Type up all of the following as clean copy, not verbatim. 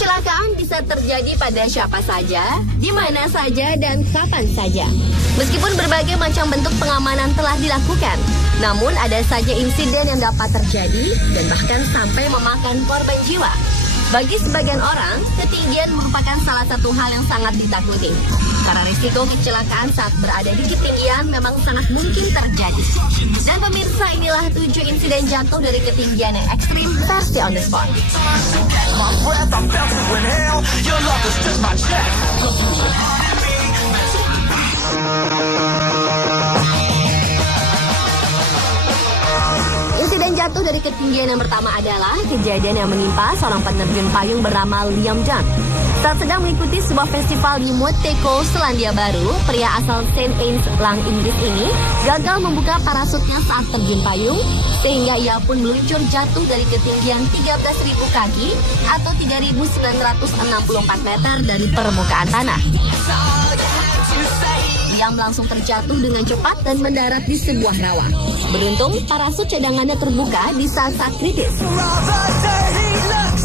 Kecelakaan bisa terjadi pada siapa saja, di mana saja, dan kapan saja. Meskipun berbagai macam bentuk pengamanan telah dilakukan, namun ada saja insiden yang dapat terjadi dan bahkan sampai memakan korban jiwa. Bagi sebagian orang, ketinggian merupakan salah satu hal yang sangat ditakuti. Karena risiko kecelakaan saat berada di ketinggian memang sangat mungkin terjadi. Dan pemirsa, inilah 7 insiden jatuh dari ketinggian yang ekstrim versi On The Spot. Insiden jatuh dari ketinggian yang pertama adalah kejadian yang menimpa seorang penerjun payung bernama Liam Dunn. Saat sedang mengikuti sebuah festival di Monaco, Selandia Baru, pria asal St. Anne's Lang, Inggris ini gagal membuka parasutnya saat terjun payung, sehingga ia pun meluncur jatuh dari ketinggian 13.000 kaki atau 3.964 meter dari permukaan tanah. Liam langsung terjatuh dengan cepat dan mendarat di sebuah rawa. Beruntung, parasut cadangannya terbuka di saat-saat kritis.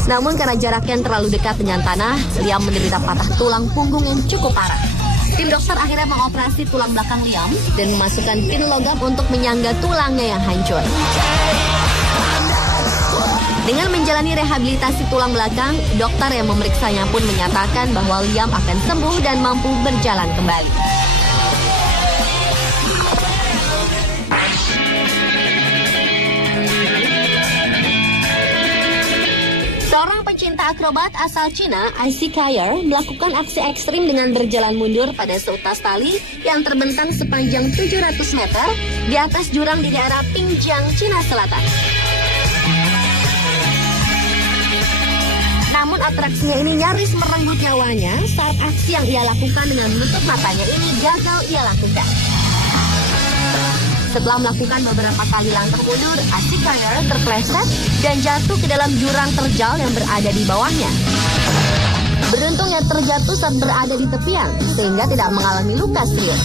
Namun karena jaraknya yang terlalu dekat dengan tanah, Liam menderita patah tulang punggung yang cukup parah. Tim dokter akhirnya mengoperasi tulang belakang Liam dan memasukkan pin logam untuk menyangga tulangnya yang hancur. Dengan menjalani rehabilitasi tulang belakang, dokter yang memeriksanya pun menyatakan bahwa Liam akan sembuh dan mampu berjalan kembali. Seorang pecinta akrobat asal Cina, Aisy Kyer, melakukan aksi ekstrim dengan berjalan mundur pada seutas tali yang terbentang sepanjang 700 meter di atas jurang di daerah Pingjiang, Cina Selatan. Namun atraksinya ini nyaris merenggut nyawanya saat aksi yang ia lakukan dengan menutup matanya ini gagal ia lakukan. Setelah melakukan beberapa kali langkah mundur, Aisy Kyer terpleset dan jatuh ke dalam jurang terjal yang berada di bawahnya. Beruntung ia terjatuh saat berada di tepian, sehingga tidak mengalami luka serius.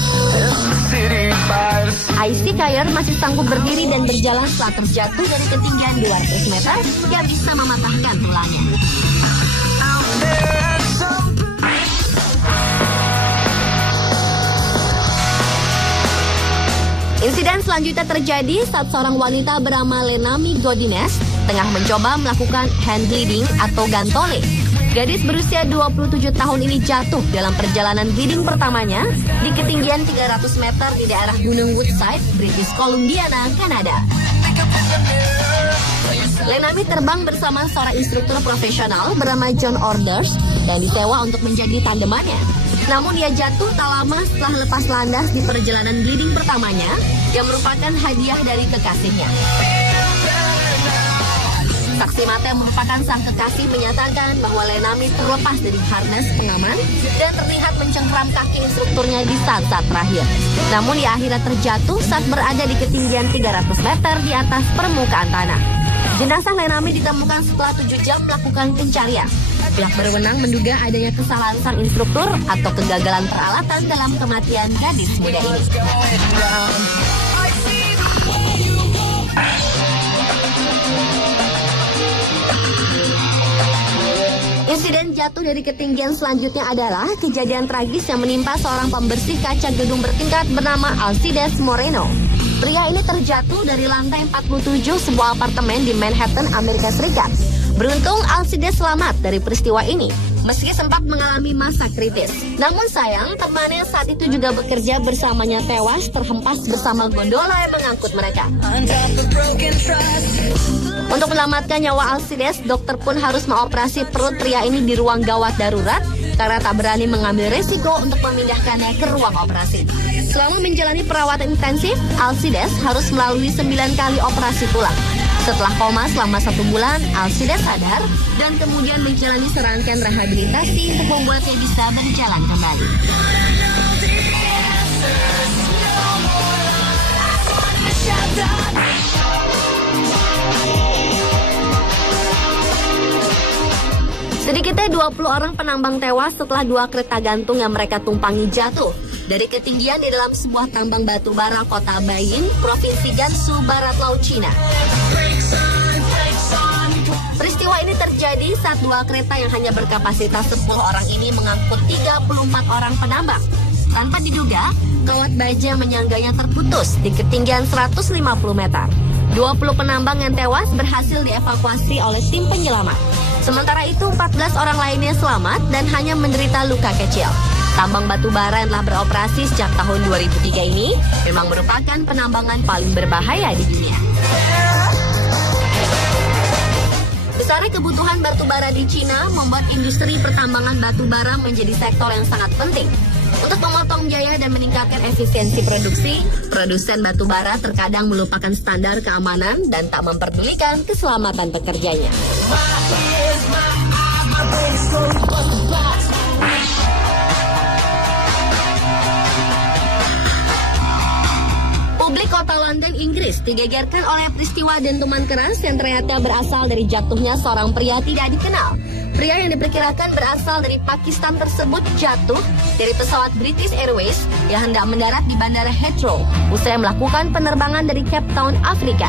Aisy Kyer masih sanggup berdiri dan berjalan setelah terjatuh dari ketinggian 200 meter yang bisa mematahkan tulangnya. Insiden selanjutnya terjadi saat seorang wanita bernama Lenami Godinez tengah mencoba melakukan hand gliding atau gantole. Gadis berusia 27 tahun ini jatuh dalam perjalanan gliding pertamanya di ketinggian 300 meter di daerah Gunung Woodside, British Columbia, Kanada. Lenami terbang bersama seorang instruktur profesional bernama John Orders dan disewa untuk menjadi tandemannya. Namun ia jatuh tak lama setelah lepas landas di perjalanan gliding pertamanya yang merupakan hadiah dari kekasihnya. Saksi mata yang merupakan sang kekasih menyatakan bahwa Lenami terlepas dari harness pengaman dan terlihat mencengkram kaki instrukturnya di saat-saat terakhir. Namun ia akhirnya terjatuh saat berada di ketinggian 300 meter di atas permukaan tanah. Jenazah Lenami ditemukan setelah 7 jam melakukan pencarian. Pihak berwenang menduga adanya kesalahan sang instruktur atau kegagalan peralatan dalam kematian gadis muda ini. Insiden jatuh dari ketinggian selanjutnya adalah kejadian tragis yang menimpa seorang pembersih kaca gedung bertingkat bernama Alcides Moreno. Pria ini terjatuh dari lantai 47 sebuah apartemen di Manhattan, Amerika Serikat. Beruntung Alcides selamat dari peristiwa ini, meski sempat mengalami masa kritis. Namun sayang, temannya saat itu juga bekerja bersamanya tewas terhempas bersama gondola yang mengangkut mereka. Untuk menyelamatkan nyawa Alcides, dokter pun harus mengoperasi perut pria ini di ruang gawat darurat karena tak berani mengambil resiko untuk memindahkannya ke ruang operasi. Selama menjalani perawatan intensif, Alcides harus melalui 9 kali operasi tulang. Setelah koma selama 1 bulan, Alcides sadar dan kemudian menjalani serangkaian rehabilitasi untuk membuatnya bisa berjalan kembali. Sedikitnya 20 orang penambang tewas setelah 2 kereta gantung yang mereka tumpangi jatuh dari ketinggian di dalam sebuah tambang batu bara kota Baiying, Provinsi Gansu, Barat Laut Cina. Peristiwa ini terjadi saat dua kereta yang hanya berkapasitas 10 orang ini mengangkut 34 orang penambang. Tanpa diduga, kawat baja menyangganya terputus di ketinggian 150 meter. 20 penambang yang tewas berhasil dievakuasi oleh tim penyelamat. Sementara itu 14 orang lainnya selamat dan hanya menderita luka kecil. Tambang batu bara yang telah beroperasi sejak tahun 2003 ini memang merupakan penambangan paling berbahaya di dunia. Besarnya kebutuhan batu bara di Cina membuat industri pertambangan batu bara menjadi sektor yang sangat penting. Untuk memotong biaya dan meningkatkan efisiensi produksi, produsen batu bara terkadang melupakan standar keamanan dan tak memperdulikan keselamatan pekerjanya. Publik kota London, Inggris digegerkan oleh peristiwa dentuman keras yang ternyata berasal dari jatuhnya seorang pria tidak dikenal. Pria yang diperkirakan berasal dari Pakistan tersebut jatuh dari pesawat British Airways yang hendak mendarat di Bandara Heathrow usai melakukan penerbangan dari Cape Town, Afrika.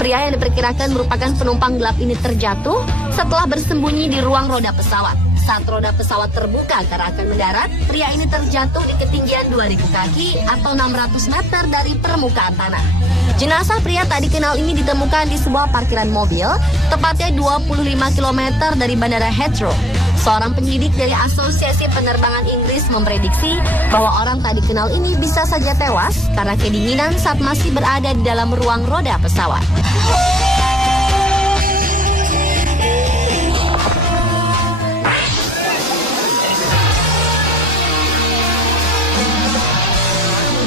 Pria yang diperkirakan merupakan penumpang gelap ini terjatuh setelah bersembunyi di ruang roda pesawat. Saat roda pesawat terbuka karena akan mendarat, pria ini terjatuh di ketinggian 2000 kaki atau 600 meter dari permukaan tanah. Jenazah pria tak dikenal ini ditemukan di sebuah parkiran mobil, tepatnya 25 km dari Bandara Heathrow. Seorang penyidik dari Asosiasi Penerbangan Inggris memprediksi bahwa orang tak dikenal ini bisa saja tewas karena kedinginan saat masih berada di dalam ruang roda pesawat.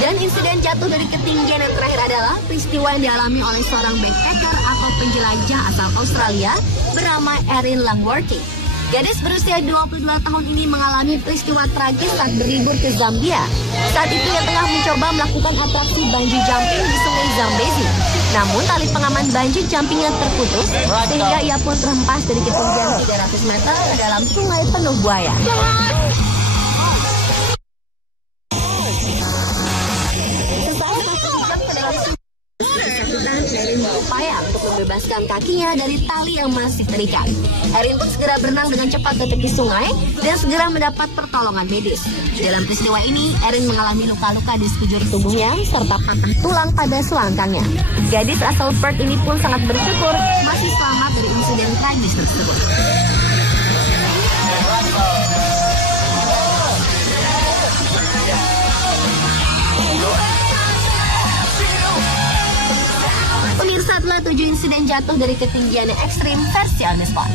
Dan insiden jatuh dari ketinggian yang terakhir adalah peristiwa yang dialami oleh seorang backpacker atau penjelajah asal Australia bernama Erin Langworthy. Gadis berusia 22 tahun ini mengalami peristiwa tragis saat berlibur ke Zambia. Saat itu ia tengah mencoba melakukan atraksi bungee jumping di sungai Zambezi. Namun tali pengaman bungee jumpingnya terputus sehingga ia pun terhempas dari ketinggian 300 meter ke dalam sungai penuh buaya. Erin berupaya untuk membebaskan kakinya dari tali yang masih terikat. Erin pun segera berenang dengan cepat ke tepi sungai dan segera mendapat pertolongan medis. Dalam peristiwa ini, Erin mengalami luka-luka di sekujur tubuhnya serta patah tulang pada selangkangnya. Gadis asal Perth ini pun sangat bersyukur masih selamat dari insiden tragis tersebut. Pemirsa, telah 7 insiden jatuh dari ketinggian yang ekstrim versi on the spot.